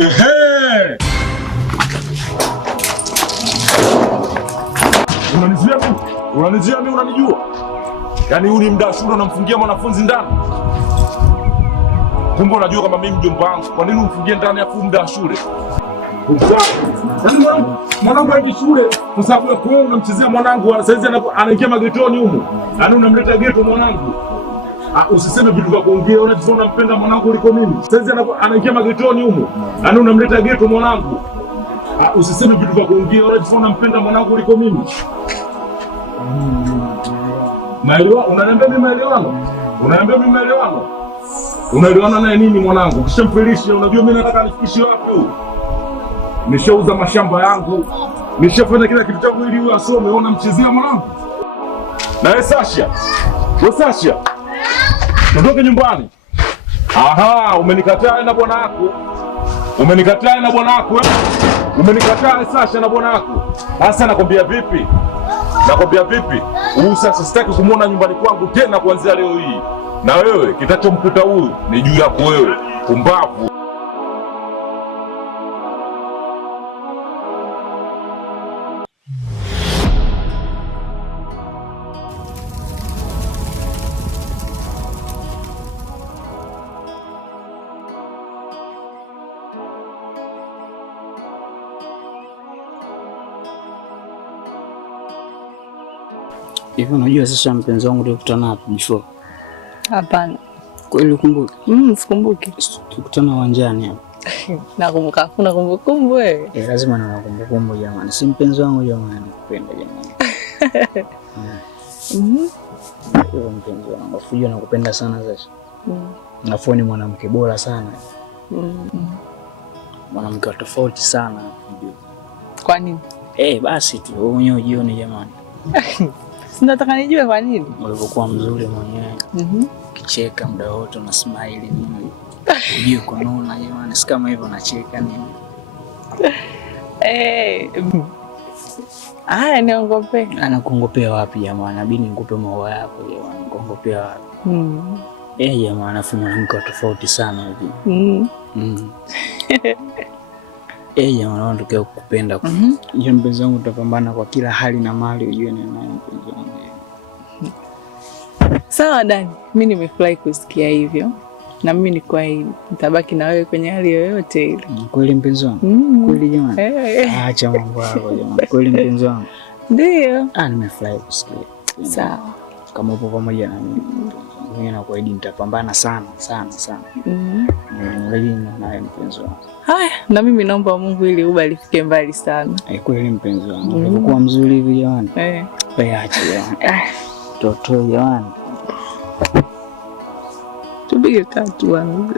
Ehe! Unanizia mimi unanijua? Yaani huyu ni mda shule unamfungia mwanafunzi ndani? Kumbe unajua kama mimi mjomba wangu. Kwa nini umfungie ndani afu mda shule? Mwanangu aende shule kwa sababu ya kuona unamchezea mwanangu saizi anaingia magetoni huko. Yaani unamleta geto mwanangu. Usiseme vitu vya kuongea, unajua unampenda mwanangu kuliko mimi. Saizi anaingia magetoni huko. Yaani unamleta geto mwanangu. Usiseme vitu vya kuongea, unajua unampenda mwanangu kuliko mimi. Maelewano, unaniambia mimi maelewano? Unaniambia mimi maelewano? Unaelewana naye nini mwanangu? Kishamfilisha, unajua mimi nataka nifikishe wapi huko? Nishauza mashamba yangu. Nishafanya kila kitu changu ili asome, ona mchezea mwanangu. Na wewe Sasha. Wewe Sasha. Ondoke nyumbani. Aha, umenikataa na bwana wako. Umenikataa na bwana wako. Umenikataa Sasha na bwana wako. Sasa nakwambia vipi? Nakwambia vipi? Huyu sasa sitaki kumuona nyumbani kwangu tena kuanzia leo hii. Na wewe kitachomkuta huyu ni juu yako wewe. Pumbavu. Hivi unajua sasa mpenzi wangu tulikutana hapo before? Hapana. Kweli ukumbuke? Sikumbuki. Tulikutana uwanjani hapo. Nakumbuka, hakuna kumbukumbu wewe. Lazima na kumbukumbu jamani. Si mpenzi wangu jamani, nakupenda jamani. Wewe mpenzi wangu, afujua nakupenda sana sasa. Alafu ni mwanamke bora sana. Mwanamke tofauti sana afujua. Kwa nini? Basi tu wewe mwenyewe ujione jamani. Sinataka nijue kwa nini? Ulivyokuwa mzuri mwenyewe. Kicheka muda wote una smile nini. Ujue kununa jamani, si kama hivyo unacheka nini. Haya niongope. Anakuongopea wapi jamani? Nabidi nikupe maua yako jamani. Kuongopea wapi? Jamani, afu mwanamke tofauti sana hivi. Jamani, nataka kukupenda. Njoo mpenzi wangu, tutapambana kwa kila hali na mali, ujue ni naye mpenzi wangu. Sawa Dani, mimi nimefurahi kusikia hivyo. Na mimi ni kwa hili nitabaki na wewe kwenye hali yoyote ile. Kweli mpenzi wangu? Kweli jamani? Acha mambo yako jamani. Kweli mpenzi wangu? Ndio. Nimefurahi kusikia. Sawa. Kama upo pamoja na mimi. Mimi nakuahidi nitapambana sana. Kweli naye mpenzi wangu. Haya, na mimi naomba Mungu ili Uba lifike mbali sana. Kweli mpenzi wangu. Ulikuwa mzuri hivi jamani. Acha jamani. Toto jamani. Tupige tatu wangu.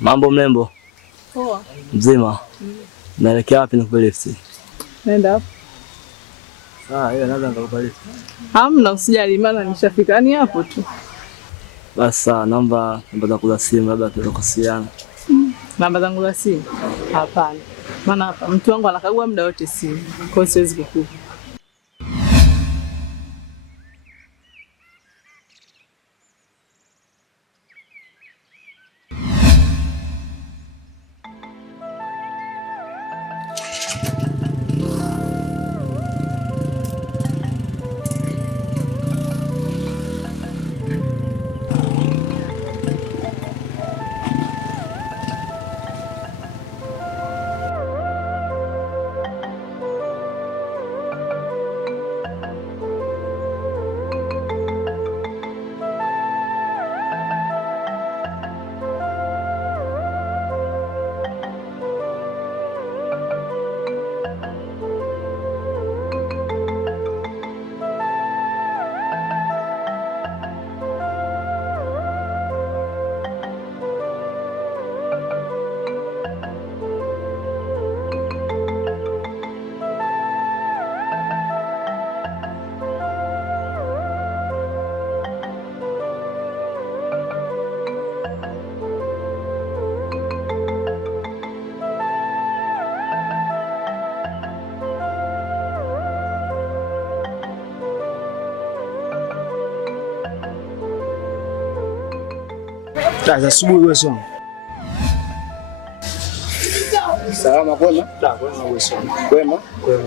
Mambo mrembo. Poa. Mzima. Naelekea wapi nikupe lift? Nenda hapo. Naweza nikakupa lift. Hamna, usijali maana nishafika. Ni hapo tu. Basi namba zangu za simu labda tutawasiliana. Namba zangu za simu? Hapana. Maana hapa mtu wangu anakagua muda wote simu. Kwa hiyo siwezi kukupa. Sasa asubuhi wewe sio. Salama kwema? Kwema wewe sio. Kwema?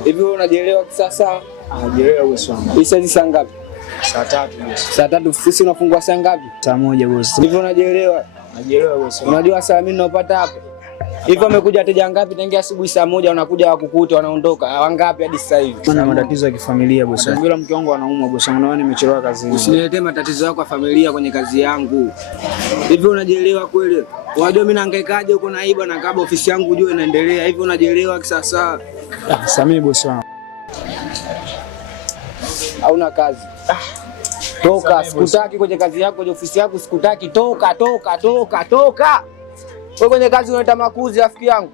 Hivi wewe unajielewa sasa? Anajielewa wewe sio. Hii sasa saa ngapi? Saa 3 boss. Saa 3 sisi unafungua saa ngapi? Saa 1 boss. Hivi unajielewa? Najielewa wewe sio. Unajua saa mimi ninapata hapa? Hivi wamekuja wateja ngapi tangia asubuhi saa 1 wanakuja wakukuta wanaondoka? Wangapi hadi sasa hivi? Kuna matatizo ya kifamilia boss. Bila mke wangu anaumwa boss. Naona nimechelewa kazini. Usiniletee matatizo yako ya familia kwenye kazi yangu. Hivi unajielewa kweli? Unajua mimi nahangaikaje huko naiba na kaba ofisi yangu ujue inaendelea. Hivi unajielewa kisasa? Samii boss wangu. Hauna kazi. Toka, sikutaki kwenye kazi yako, kwenye ofisi yako sikutaki. Toka. Wewe kwenye kazi unaleta makuzi rafiki yangu.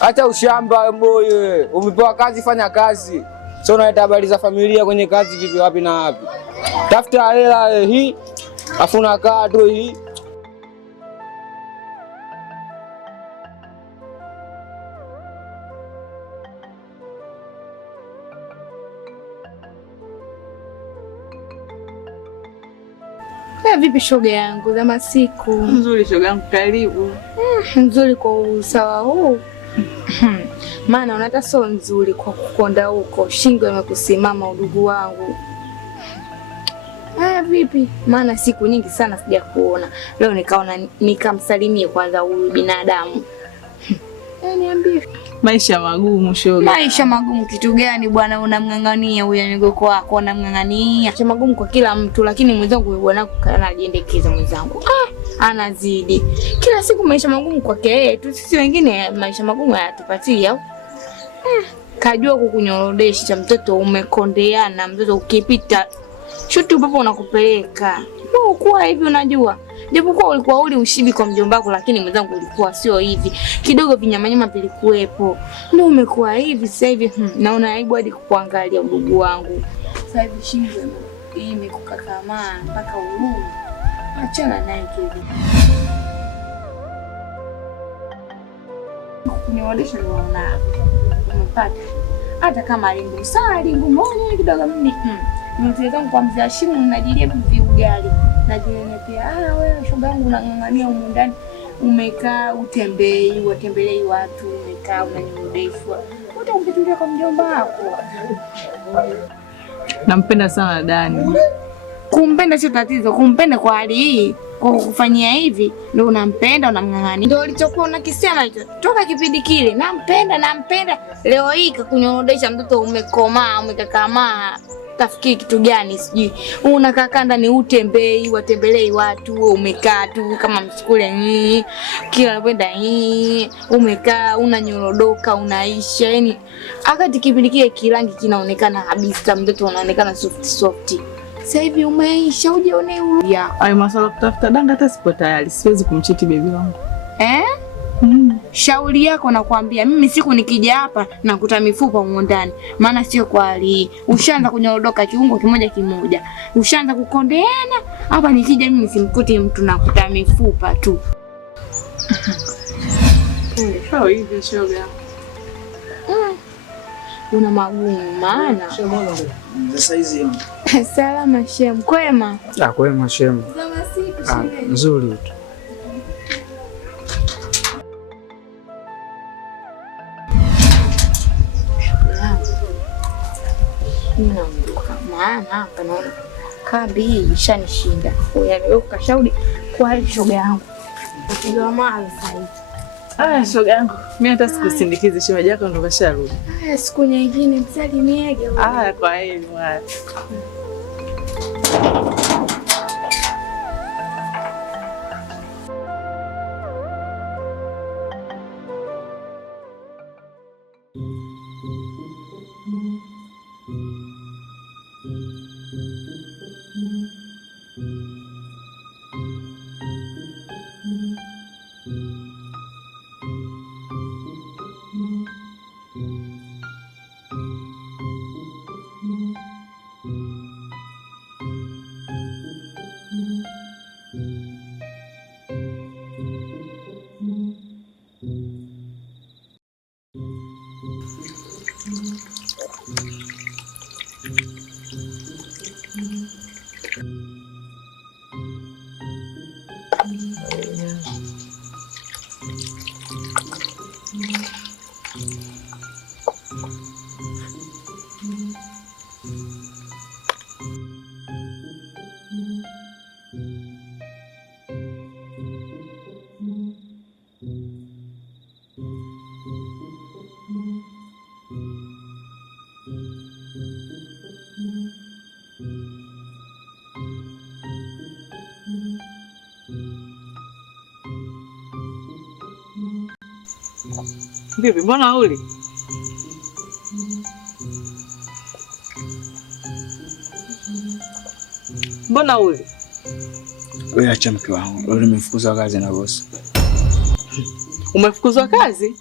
Acha ushamba boy. Umepewa kazi, fanya kazi. Sio unaleta habari za familia kwenye kazi vipi wapi na wapi. Tafuta hela hii. Afu unakaa tu hii. Vipi shoga yangu za masiku? Nzuri shoga yangu, karibu. Nzuri kwa usawa huu. Maana unata so nzuri kwa kukonda huko, shingo imekusimama udugu wangu. Vipi? Maana siku nyingi sana sija kuona. Leo nikaona nikamsalimie kwanza huyu binadamu. Niambie. Maisha magumu shoga. Maisha magumu kitu gani bwana, unamng'ang'ania huyo migoko wako, unamng'ang'ania. Maisha magumu kwa kila mtu, lakini mwenzangu bwana anajiendekeza mwenzangu. Anazidi. Kila siku maisha magumu kwake yeye tu, sisi wengine maisha magumu hayatupatii au? Kajua kukunyorodesha mtoto, umekondeana mtoto, ukipita shuti upepo unakupeleka. Mbona kuwa hivi unajua? Japokuwa ulikuwa uli ushibi kwa mjomba wako, lakini mwenzangu ulikuwa sio hivi. Kidogo vinyamanyama vilikuwepo. Ndio umekuwa hivi sasa hivi. Naona aibu hadi kukuangalia udugu wangu. Sasa hivi shingo hii imekukakamaa mpaka huruma. Achana naye kidogo. Kunionyesha ni waona. Umepata. Hata kama alingu saa lingu moja kidogo mimi. Nimezangu kwa mzee Hashim najilia vipi ugali. Najilia pia wewe shoga yangu unang'ang'ania huko ndani. Umekaa watembelei watu, umekaa unanyudeshwa. Hata umpitulia kwa mjomba wako. Nampenda sana Dani. Kumpenda sio tatizo, kumpenda kwa hali hii, kwa kufanyia hivi ndio unampenda, unamng'ang'ania. Ndio ulichokuwa unakisema hicho. Toka kipindi kile, nampenda. Leo hii kakunyorodesha mtoto umekakamaa. Tafikiri kitu gani sijui. Unakaa ndani watembelei watu, umekaa tu kama msukule kila unakwenda umekaa unanyorodoka unaisha. Yaani akati kipindi kile kirangi kinaonekana kabisa, mtoto anaonekana soft. Sasa hivi umeisha, hujione huru. Ai masala kutafuta danga hata sipo tayari. Siwezi kumchiti baby wangu. Shauri yako nakwambia. Mimi siku nikija hapa nakuta mifupa huko ndani. Maana sio kwa hali hii. Ushaanza kunyorodoka kiungo kimoja. Ushaanza kukondeana. Hapa nikija mimi simkuti mtu nakuta mifupa tu. Sawa hivi shoga. Una magumu maana. Sasa hizi. Salama shem, kwema? Kwema shem. Zama siku shem. Nzuri tu. Naondoka maana hapa naona kambi hii ishanishinda. Yaani wewe ukashauri kwa shoga yangu. Ndio maana sasa. Shoga yangu. Mimi hata sikusindikize, shemeji yako ndo kasharudi. Siku nyingine msalimiege. Kwa heri mwana. Vipi, mbona uli? Mbona uli? Wewe acha mke wangu. Leo nimefukuzwa kazi na bosi. Umefukuzwa kazi?